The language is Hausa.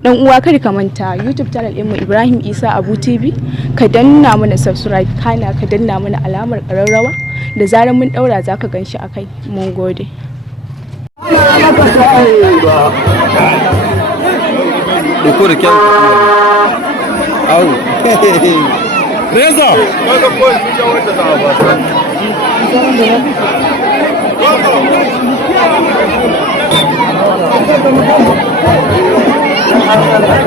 Dan uwa kada ka manta YouTube channel ɗinmu Ibrahim Isa Abu TV, ka danna mana subscribe kana ka danna mana alamar ƙararrawa da zarar mun daura zaka ganshi akai. Mun gode. Doko da kyau. Au. Reza. Kaga ko shi wanda za a ba. Thank you.